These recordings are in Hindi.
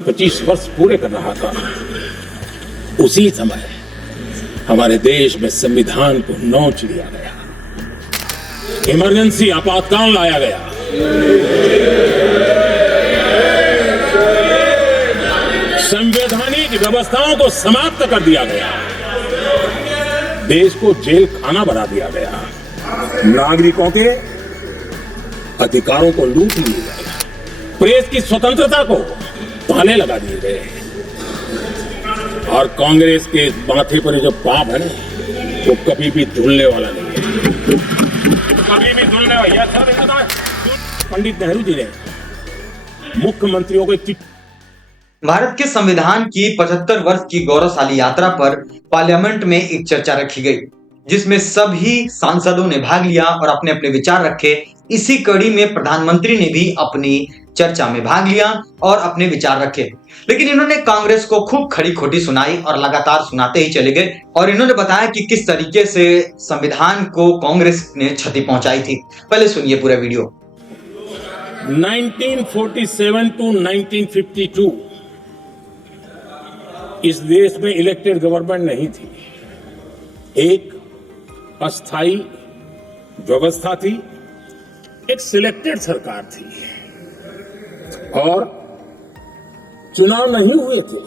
25 वर्ष पूरे कर रहा था, उसी समय हमारे देश में संविधान को नोच लिया गया, इमरजेंसी आपातकाल लाया गया, संवैधानिक व्यवस्थाओं को समाप्त कर दिया गया, देश को जेल खाना बना दिया गया, नागरिकों के अधिकारों को लूट लिया गया, प्रेस की स्वतंत्रता को ताले लगा दिए गए, और कांग्रेस के माथे पर जो पाप है वो कभी भी धुलने वाला नहीं है, कभी भी धुलने वाला। पंडित नेहरू जी ने मुख्यमंत्रियों को भारत के संविधान की 75 वर्ष की गौरवशाली यात्रा पर पार्लियामेंट में एक चर्चा रखी गई, जिसमें सभी सांसदों ने भाग लिया और अपने अपने विचार रखे। इसी कड़ी में प्रधानमंत्री ने भी अपनी चर्चा में भाग लिया और अपने विचार रखे, लेकिन इन्होंने कांग्रेस को खूब खड़ी खोटी सुनाई और लगातार सुनाते ही चले गए। और इन्होंने बताया कि किस तरीके से संविधान को कांग्रेस ने क्षति पहुंचाई थी। पहले सुनिए पूरा वीडियो। 1947 टू 1952 इस देश में इलेक्टेड गवर्नमेंट नहीं थी, एक अस्थाई व्यवस्था थी, एक सिलेक्टेड सरकार थी, और चुनाव नहीं हुए थे,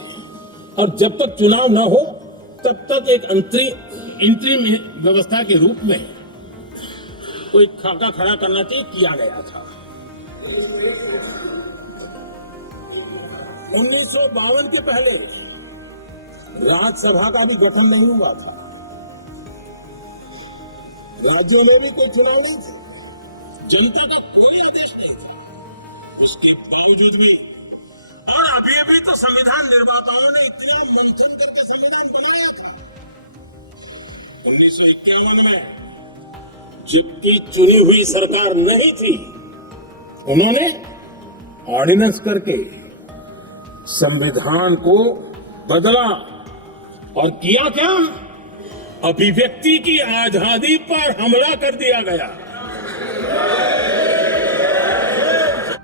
और जब तक चुनाव न हो तब तक एक इंटरिम व्यवस्था के रूप में कोई खाका खड़ा करना चाहिए, किया गया था। 1952 के पहले राज्यसभा का भी गठन नहीं हुआ था, राज्यों में भी कोई चुनाव नहीं थे, जनता का कोई आदेश नहीं था। उसके बावजूद भी, और अभी तो संविधान निर्माताओं ने इतना मंथन करके संविधान बनाया था। 1951 में जबकि चुनी हुई सरकार नहीं थी, उन्होंने ऑर्डिनेंस करके संविधान को बदला, और किया क्या? अभिव्यक्ति की आजादी पर हमला कर दिया गया।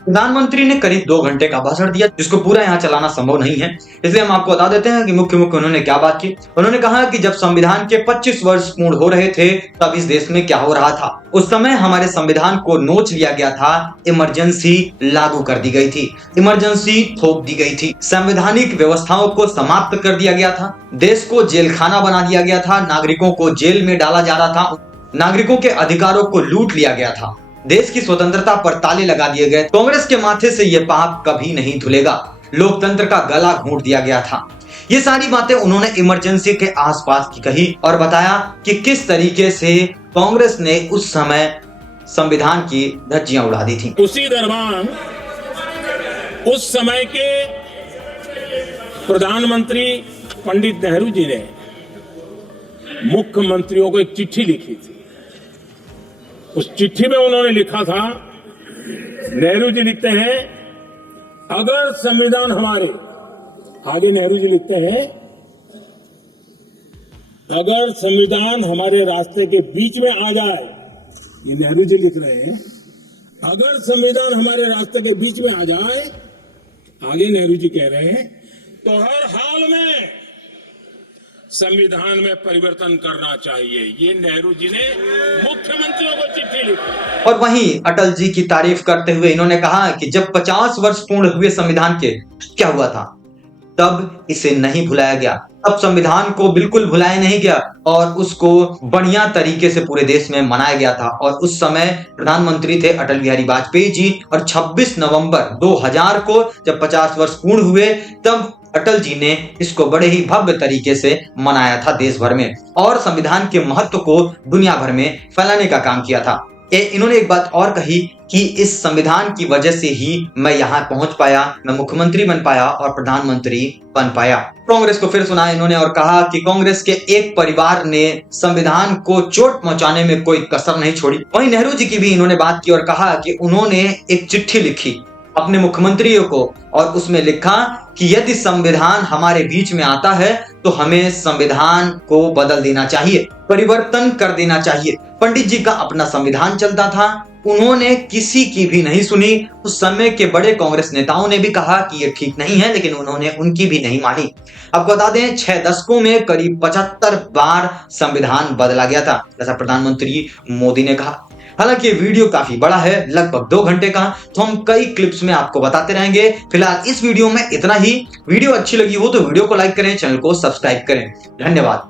प्रधानमंत्री ने करीब 2 घंटे का भाषण दिया, जिसको पूरा यहाँ चलाना संभव नहीं है, इसलिए हम आपको बता देते हैं कि मुख्य उन्होंने क्या बात की। उन्होंने कहा कि जब संविधान के 25 वर्ष पूर्ण हो रहे थे, तब इस देश में क्या हो रहा था। उस समय हमारे संविधान को नोच लिया गया था, इमरजेंसी लागू कर दी गई थी, इमरजेंसी थोप दी गई थी, संवैधानिक व्यवस्थाओं को समाप्त कर दिया गया था, देश को जेल खाना बना दिया गया था, नागरिकों को जेल में डाला जा रहा था, नागरिकों के अधिकारों को लूट लिया गया था, देश की स्वतंत्रता पर ताले लगा दिए गए। कांग्रेस के माथे से यह पाप कभी नहीं धुलेगा, लोकतंत्र का गला घोंट दिया गया था। ये सारी बातें उन्होंने इमरजेंसी के आसपास की कही और बताया कि किस तरीके से कांग्रेस ने उस समय संविधान की धज्जियां उड़ा दी थी। उसी दरमियान उस समय के प्रधानमंत्री पंडित नेहरू जी ने मुख्यमंत्रियों को एक चिट्ठी लिखी थी। उस चिट्ठी में उन्होंने लिखा था, नेहरू जी लिखते हैं, अगर संविधान हमारे, आगे नेहरू जी लिखते हैं, अगर संविधान हमारे रास्ते के बीच में आ जाए, ये नेहरू जी लिख रहे हैं, अगर संविधान हमारे रास्ते के बीच में आ जाए, आगे नेहरू जी कह रहे हैं, तो हर हाल में संविधान में परिवर्तन करना चाहिए। ये नेहरू जी ने मुख्यमंत्रियों को चिट्ठी लिखी। और वहीं अटल जी की तारीफ करते हुए इन्होंने कहा कि जब 50 वर्ष पूर्ण हुए संविधान के, क्या हुआ था? तब इसे नहीं भुलाया गया, तब संविधान को बिल्कुल भुलाया नहीं गया और उसको बढ़िया तरीके से पूरे देश में मनाया गया था। और उस समय प्रधानमंत्री थे अटल बिहारी वाजपेयी जी, और 26 नवंबर 2000 को जब 50 वर्ष पूर्ण हुए, तब अटल जी ने इसको बड़े ही भव्य तरीके से मनाया था देश भर में, और संविधान के महत्व को दुनिया भर में फैलाने का काम किया था। इन्होंने एक बात और कही कि इस संविधान की वजह से ही मैं यहाँ पहुंच पाया, मैं मुख्यमंत्री बन पाया और प्रधानमंत्री बन पाया। कांग्रेस को फिर सुनाया इन्होंने और कहा कि कांग्रेस के एक परिवार ने संविधान को चोट पहुंचाने में कोई कसर नहीं छोड़ी। वहीं नेहरू जी की भी इन्होंने बात की और कहा कि उन्होंने एक चिट्ठी लिखी अपने मुख्यमंत्रियों को, और उसमें लिखा कि यदि संविधान हमारे बीच में आता है तो हमें संविधान को बदल देना चाहिए, परिवर्तन कर देना चाहिए। पंडित जी का अपना संविधान चलता था, उन्होंने किसी की भी नहीं सुनी। उस समय के बड़े कांग्रेस नेताओं ने भी कहा कि ये ठीक नहीं है, लेकिन उन्होंने उनकी भी नहीं मानी। आपको बता दें 6 दशकों में करीब 75 बार संविधान बदला गया था, ऐसा प्रधानमंत्री मोदी ने कहा। हालांकि ये वीडियो काफी बड़ा है, लगभग 2 घंटे का, तो हम कई क्लिप्स में आपको बताते रहेंगे। फिलहाल इस वीडियो में इतना ही। वीडियो अच्छी लगी हो तो वीडियो को लाइक करें, चैनल को सब्सक्राइब करें। धन्यवाद।